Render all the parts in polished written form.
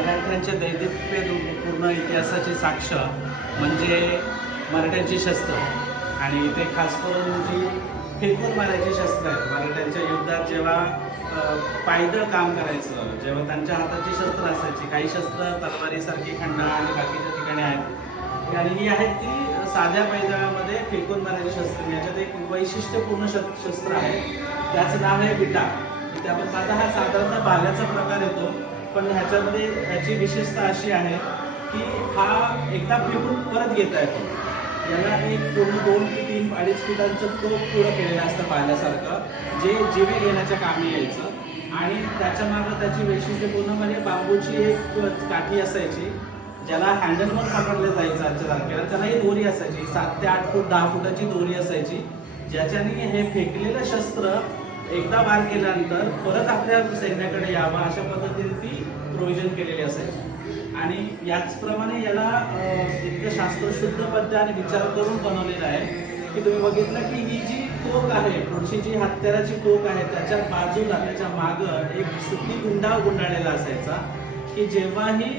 मराठ्यांच्या दैदिप्यपूर्ण इतिहासाची साक्ष म्हणजे मराठ्यांची शस्त्र आणि ते खास करून जी फेकून मारायची शस्त्र आहेत. मराठ्यांच्या युद्धात जेव्हा पायदळ काम करायचं, जेव्हा त्यांच्या हाताची शस्त्र असायची, काही शस्त्र तलवारीसारखी खंडा आणि बाकीच्या ठिकाणी आहेत आणि ही आहेत ती साध्या पायदळामध्ये फेकून मारायची शस्त्र. याच्यात एक वैशिष्ट्यपूर्ण शस्त्र आहे, त्याचं नाव आहे विटा. आपण पाहता हा साधारणतः भाल्याचा प्रकार येतो, पण ह्याच्यामध्ये ह्याची विशेषता अशी आहे की हा एकदा फेकून परत घेता येतो. याला एक पूर्ण 2 ते 3 अडीच फुटांचं टोक पुढं केलेलं असतं पाहिल्यासारखं, जे जिवे घेण्याच्या कामी यायचं. आणि त्याच्या मागं त्याची वैशिष्ट्यपूर्ण म्हणजे बांबूची एक काठी असायची, ज्याला हँडलवर पकडलं जायचं आजच्या तारखेला. त्याला ही दोरी असायची, 7 ते 8 फूट 10 फुटाची दोरी असायची, ज्याच्याने हे फेकलेलं शस्त्र एकदा वार केल्यानंतर परत आपल्या सैन्याकडे यावं अशा पद्धतीने ती प्रोव्हिजन केलेली असायची. आणि याचप्रमाणे याला इतकं शास्त्रशुद्ध पद्धत आणि विचार करून बनवलेलं आहे की तुम्ही बघितलं की ही जी टोक आहे, पुढची जी हत्याराची टोक आहे, त्याच्या बाजूला त्याच्या मागं एक सुती गुंडा गुंडाळलेला असायचा की जेव्हाही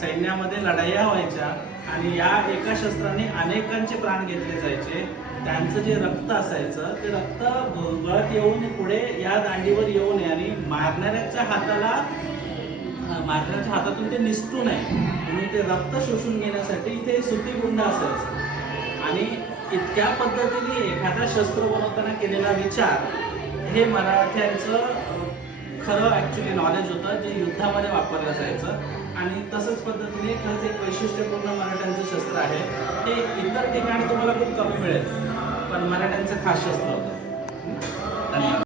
सैन्यामध्ये लढाया व्हायच्या आणि या एका शस्त्राने अनेकांचे प्राण घेतले जायचे, त्यांचं जे रक्त असायचं ते रक्त गळत येऊन पुढे या दांडीवर येऊ नये आणि मारणाऱ्याच्या हातातून ते निसटू नये म्हणून ते रक्त शोषून घेण्यासाठी ते सुती गुंड असायचं. आणि इतक्या पद्धतीने एखादा शस्त्र बनवताना केलेला विचार हे मराठ्यांचं खरं ॲक्च्युली नॉलेज होतं, जे युद्धामध्ये वापरलं जायचं. आणि तसंच पद्धतीने खरंच एक वैशिष्ट्यपूर्ण मराठ्यांचं शस्त्र आहे. हे इतर ठिकाणी तुम्हाला खूप कमी मिळेल, पण मराठ्यांचं खास शस्त्र होतं. धन्यवाद.